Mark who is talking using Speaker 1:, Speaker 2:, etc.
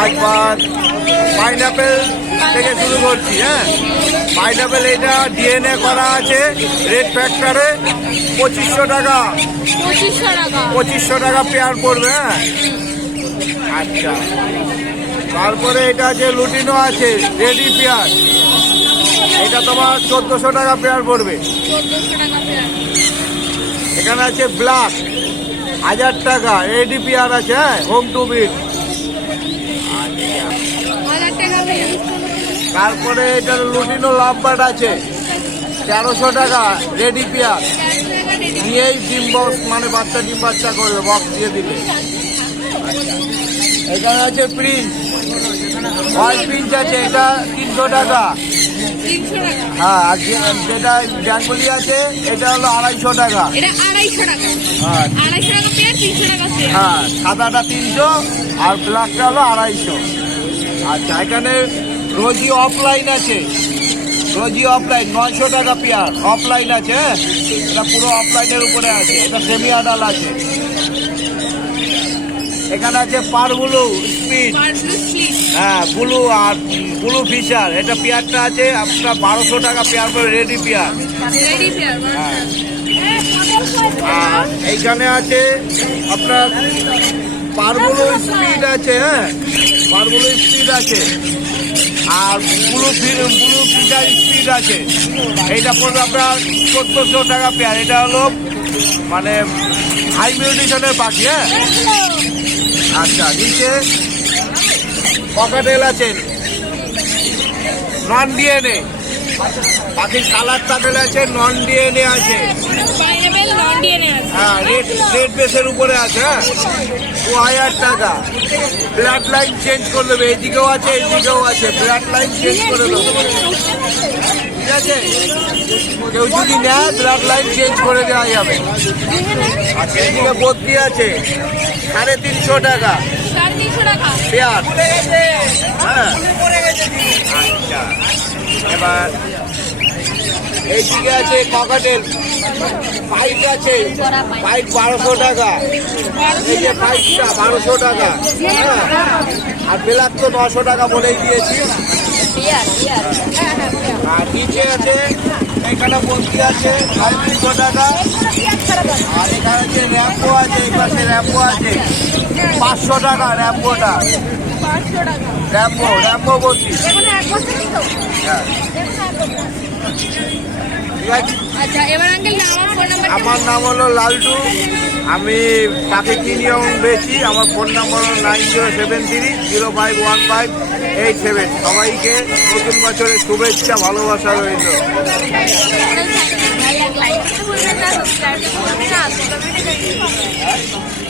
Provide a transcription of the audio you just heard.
Speaker 1: আজ
Speaker 2: পাইনাপেল থেকে শুরু করছি হ্যাঁ? পাইনাপেল এটা ডিএনএ করা আছে রেড ফ্যাক্টরে পঁচিশশো টাকা।
Speaker 1: পঁচিশশো টাকা।
Speaker 2: পঁচিশশো টাকা পেয়ার পড়বে হ্যাঁ? আচ্ছা। তারপরে এটা আছে লুটিনো আছে রেডি পেয়ার এটা তোমার চোদ্দোশো টাকা পেয়ার পড়বে। এখানে আছে ব্ল্যাক হাজার টাকা রেডি পেয়ার আছে হ্যাঁ হোম টু বিট তারপরে এটার লুটিনো লাভবার্ড আছে তেরোশো টাকা রেডি পেয়ার নিয়েই ডিম বক্স মানে বাচ্চা ডিম বাচ্চা করবে বক্স দিয়ে দিলে এখানে আছে প্রিন্স হোয়াইট প্রিন্স আছে এটা তিনশো টাকা। হ্যাঁ আর যে- যেটা ব্যাঙ্গলি আছে এটা হলো আড়াইশো টাকা। হ্যাঁ। হ্যাঁ সাদাটা তিনশো আর ব্ল্যাকটা হলো আড়াইশো। আচ্ছা এখানে রোজি অফলাইন আছে। রোজি অফলাইন নয়শো টাকা পেয়ার। অফলাইন আছে হ্যাঁ? এটা পুরো অফলাইনের উপরে আছে এটা সেমি আডাল আছে। এখানে আছে পারগুলো স্পিড। হ্যাঁ ব্লু আর ব্লু ফিশার। এটা পেয়ারটা আছে আপনার বারোশো টাকা পেয়ার করে রেডি পেয়ার। হ্যাঁ। আর এইখানে আছে আপনার পারগুলো স্পিড আছে হ্যাঁ। পারগুলো স্পিড আছে। আর ব্লু ব্লু ফিটার স্পিড আছে। এইটা পড়বে আপনার চোদ্দোশো টাকা পেয়ার। এটা হলো মানে হাই মিউনিশনের পাখি হ্যাঁ। আচ্ছা নিচে পকেটেল আছেন। নন ডিএনএ পাখির কালারটা ফেলে আছে নন ডিএনএ আছে। হ্যাঁ রেড রেড বেসের উপরে আছে হ্যাঁ? হাজার টাকা। লাইন চেঞ্জ করে দেবে, এদিকেও আছে এদিকেও আছে, ব্লাড লাইন চেঞ্জ করে দেবো। ঠিক আছে কেউ যদি নেয় ব্লাড লাইন চেঞ্জ করে দেওয়া যাবে। এদিকে বদ্রি আছে। সাড়ে তিনশো টাকা। পেয়ার। হ্যাঁ। আচ্ছা। এবার এইদিকে আছে ককাটেল। পাইপ আছে। পাইপ বারোশো টাকা। এই যে পাইপটা বারোশো টাকা। হ্যাঁ। আর বেলার তো নশো টাকা বলেই দিয়েছি। আর নিচে আছে, এখানে বন্দি আছে সাড়ে গোটাটা। আর এখানে যে র্যাম্পো আছে, এই পাশে র্যাম্পো আছে। পাঁচশো টাকা র্যাম্পোটা। র্যাম্পো র্যাম্পো
Speaker 1: তো
Speaker 2: হ্যাঁ। ঠিক আছে
Speaker 1: আচ্ছা এবার আঙ্কেল আমার
Speaker 2: নাম হলো লালটু। আমি পাখি কিনি বেশি। আমার ফোন নাম্বার হলো nine zero seven three zero five one five eight seven. সবাইকে নতুন বছরের শুভেচ্ছা, ভালোবাসা রইল।